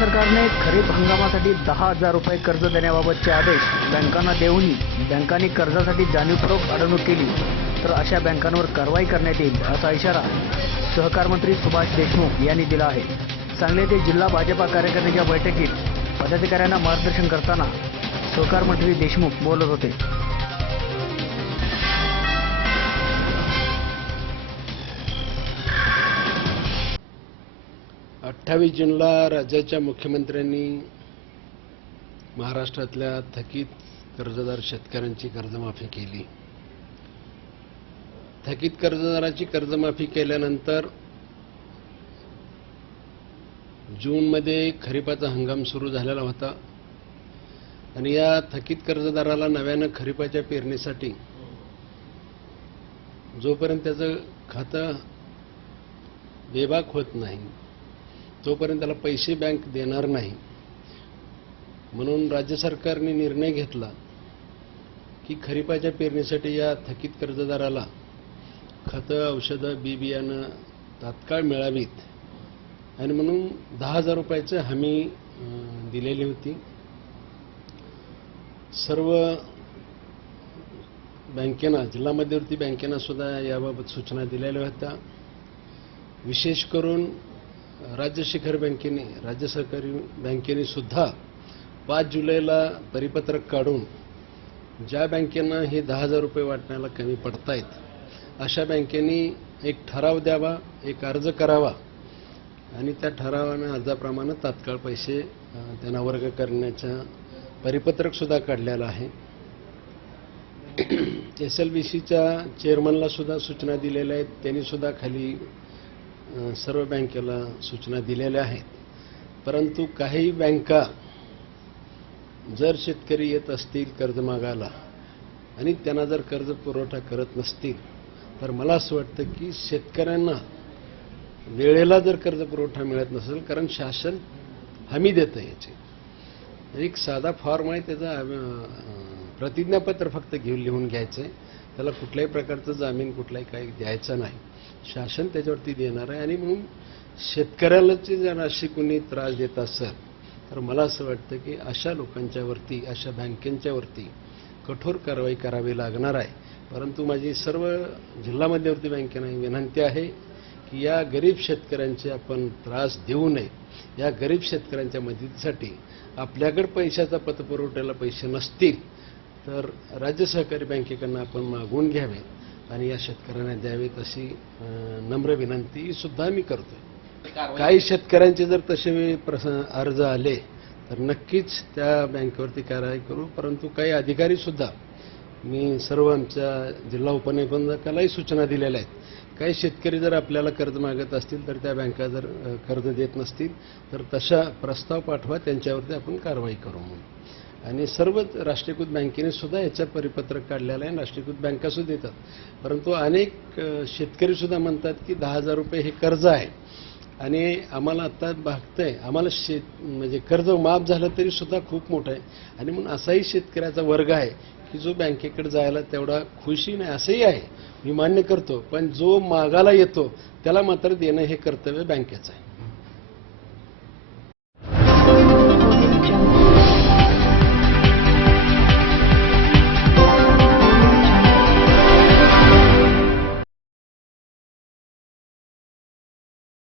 सरकारने खरीप हंगामासाठी दहा हजार रुपये कर्ज देण्याबाबतचे आदेश बँकांना देऊनही बँकांनी कर्जासाठी जाणीवपूर्वक अडवणूक केली. तर अशा बँकांवर कारवाई करण्यात येईल असा इशारा सहकार मंत्री सुभाष देशमुख यांनी दिला आहे. सांगली येथे जिल्हा भाजपा कार्यकारिणीच्या बैठकीत पदाधिकाऱ्यांना मार्गदर्शन करताना सहकार मंत्री देशमुख बोलत होते. अठ्ठावीस जूनला राज्याच्या मुख्यमंत्र्यांनी महाराष्ट्रातल्या थकीत कर्जदार शेतकऱ्यांची कर्जमाफी केली. थकीत कर्जदाराची कर्जमाफी केल्यानंतर जूनमध्ये खरीपाचा हंगाम सुरू झालेला होता. आणि या थकीत कर्जदाराला नव्यानं खरीपाच्या पेरणीसाठी जोपर्यंत त्याचं खातं बेबाक होत नाही तोपर्यंत त्याला पैसे बँक देणार नाही म्हणून राज्य सरकारने निर्णय घेतला की खरीपाच्या पेरणीसाठी या थकीत कर्जदाराला खतं औषधं बी बियाणं तात्काळ मिळावीत. आणि म्हणून दहा हजार रुपयाचं हमी दिलेली होती. सर्व बँकेना जिल्हा मध्यवर्ती बँकेना सुद्धा याबाबत सूचना दिलेल्या होत्या. विशेष करून राज्य शिखर बँकेने राज्य सहकारी बँकेने सुद्धा पाच जुलैला परिपत्रक काढून ज्या बँकेनं हे दहा हजार रुपये वाटण्याला कमी पडतायत अशा बँकेनी एक ठराव द्यावा एक अर्ज करावा आणि त्या ठरावाने अर्जाप्रमाणे तात्काळ पैसे त्यांना वर्ग करण्याचा परिपत्रकसुद्धा काढलेलं आहे. एस एल बी सीच्या चेअरमनलासुद्धा सूचना दिलेल्या आहेत त्यांनीसुद्धा खाली सर्व बँकेला सूचना दिलेल्या आहेत. परंतु काही बँका जर शेतकरी येत असतील कर्ज मागायला आणि त्यांना जर कर्ज पुरवठा करत नसतील तर मला असं वाटतं की शेतकऱ्यांना वेळेला जर कर्ज पुरवठा मिळत नसेल कारण शासन हमी देतं याची. एक साधा फॉर्म आहे त्याचा प्रतिज्ञापत्र फक्त घेऊन लिहून घ्यायचं आहे त्याला कुठल्याही प्रकारचं जामीन कुठलाही काही द्यायचं नाही. शासन त्याच्यावरती देणार आहे आणि म्हणून शेतकऱ्यालाच जर अशी कुणी त्रास देत असेल तर मला असं वाटतं की अशा लोकांच्यावरती अशा बँकेंच्यावरती कठोर कारवाई करावी लागणार आहे. परंतु माझी सर्व जिल्हा मध्यवर्ती बँकेना विनंती आहे की या गरीब शेतकऱ्यांचे आपण त्रास देऊ नये. या गरीब शेतकऱ्यांच्या मदतीसाठी आपल्याकडे पैशाचा पतपुरवठ्याला पैसे नसतील तर राज्य सहकारी बँकेकडनं आपण मागवून घ्यावे आणि या शेतकऱ्यांना द्यावेत अशी नम्र विनंती सुद्धा मी करतोय. काही शेतकऱ्यांचे जर तसे प्रस अर्ज आले तर नक्कीच त्या बँकेवरती कारवाई करू परंतु काही अधिकारी सुद्धा मी सर्व आमच्या जिल्हा उपनिबंधकालाही सूचना दिलेल्या आहेत. काही शेतकरी जर आपल्याला कर्ज मागत असतील तर त्या बँका जर कर्ज देत नसतील तर तशा प्रस्ताव पाठवा त्यांच्यावरती आपण कारवाई करू म्हणून. आणि सर्वच राष्ट्रीयकृत बँकेने सुद्धा याचं परिपत्रक काढलेलं आहे. आणि राष्ट्रीयकृत बँका सुद्धा देतात. परंतु अनेक शेतकरीसुद्धा शेतकरी सुद्धा म्हणतात की दहा हजार रुपये हे कर्ज आहे. आणि आम्हाला आता भागतंय. आम्हाला शेत म्हणजे कर्ज माफ झालं तरी सुद्धा खूप मोठं आहे. आणि म्हणून असाही शेतकऱ्याचा वर्ग आहे की जो बँकेकडे जायला तेवढा खुशी नाही असंही आहे. मी मान्य करतो. पण जो मागाला येतो त्याला मात्र देणं हे कर्तव्य बँकेचं आहे.